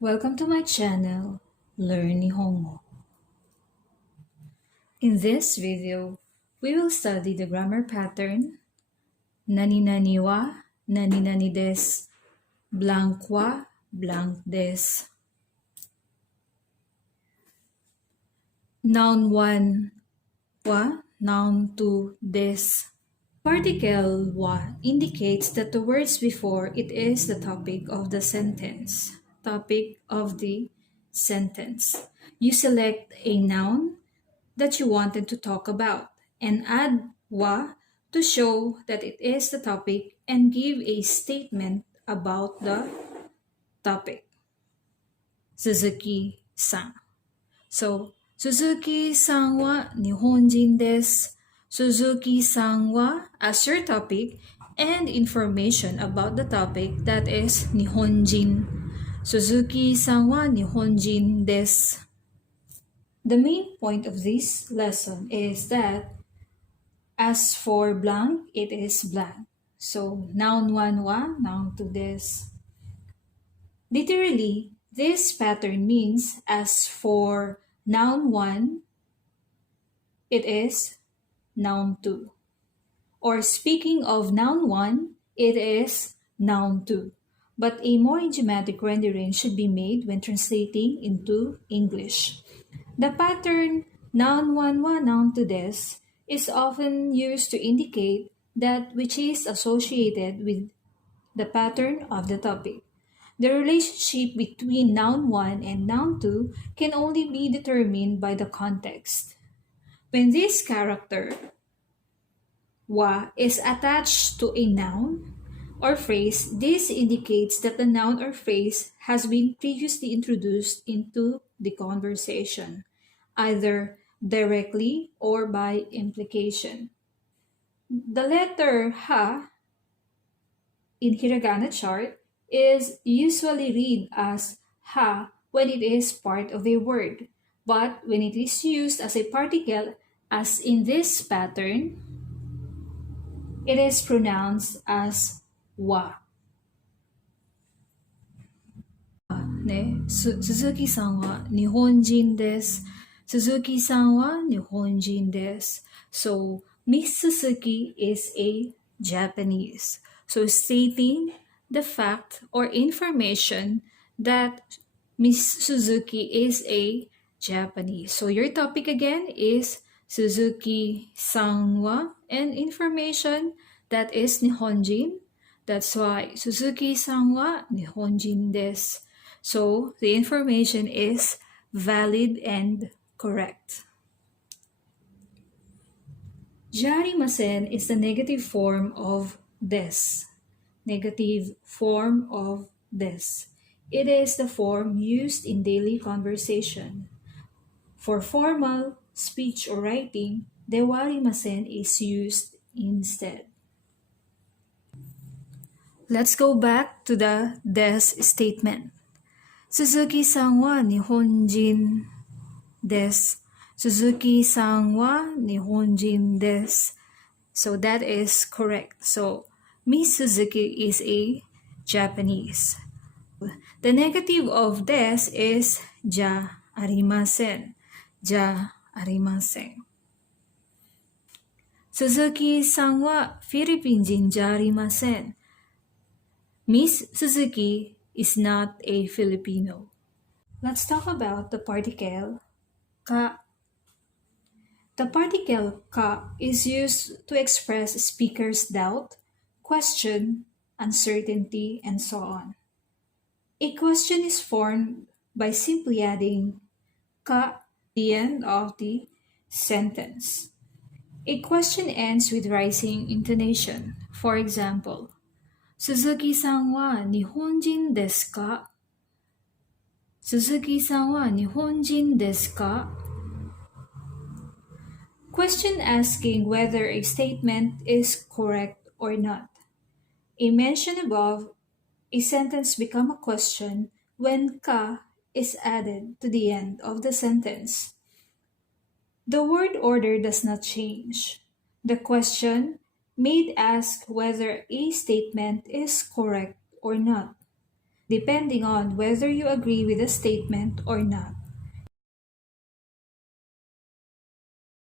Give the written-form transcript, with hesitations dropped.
Welcome to my channel, Learn Nihongo. In this video, we will study the grammar pattern nani nani wa, nani nani des, blank wa, blank des. Noun 1 wa, noun 2 des. Particle wa indicates that the words before it is the topic of the sentence. Topic of the sentence. You select a noun that you wanted to talk about and add wa to show that it is the topic and give a statement about the topic. Suzuki-san. So, Suzuki-san wa Nihonjin desu. Suzuki-san wa as your topic and information about the topic that is Nihonjin. Suzuki-san wa Nihonjin desu. The main point of this lesson is that as for blank, it is blank. So, noun 1 wa, noun 2 des. Literally, this pattern means as for noun 1, it is noun 2. Or speaking of noun 1, it is noun 2. But a more idiomatic rendering should be made when translating into English. The pattern noun 1 wa, noun 2 des is often used to indicate that which is associated with the pattern of the topic. The relationship between noun 1 and noun 2 can only be determined by the context. When this character wa is attached to a noun or phrase, this indicates that the noun or phrase has been previously introduced into the conversation, either directly or by implication. The letter ha in hiragana chart is usually read as ha when it is part of a word, but when it is used as a particle, as in this pattern, it is pronounced as wa. Suzuki-san wa Nihonjin desu. Suzuki-san wa Nihonjin desu. So, Miss Suzuki is a Japanese. So, stating the fact or information that Miss Suzuki is a Japanese. So, your topic again is Suzuki-san wa and information that is Nihonjin. That's why Suzuki-san wa Nihonjin desu. So, the information is valid and correct. Jarimasen is the negative form of des. Negative form of des. It is the form used in daily conversation. For formal speech or writing, dewarimasen is used instead. Let's go back to the des statement. Suzuki-san wa Nihonjin desu. Suzuki-san wa Nihonjin desu. So that is correct. So Miss Suzuki is a Japanese. The negative of des is ja arimasen. Ja arimasen. Suzuki-san wa Philippine-jin ja arimasen. Miss Suzuki is not a Filipino. Let's talk about the particle ka. The particle ka is used to express a speaker's doubt, question, uncertainty, and so on. A question is formed by simply adding ka at the end of the sentence. A question ends with rising intonation. For example, Suzuki-san wa Nihonjin desu ka? Suzuki-san wa Nihonjin desu ka? Question asking whether a statement is correct or not. A mention above, a sentence become a question when ka is added to the end of the sentence. The word order does not change. The question may ask whether a statement is correct or not. depending on whether you agree with the statement or not.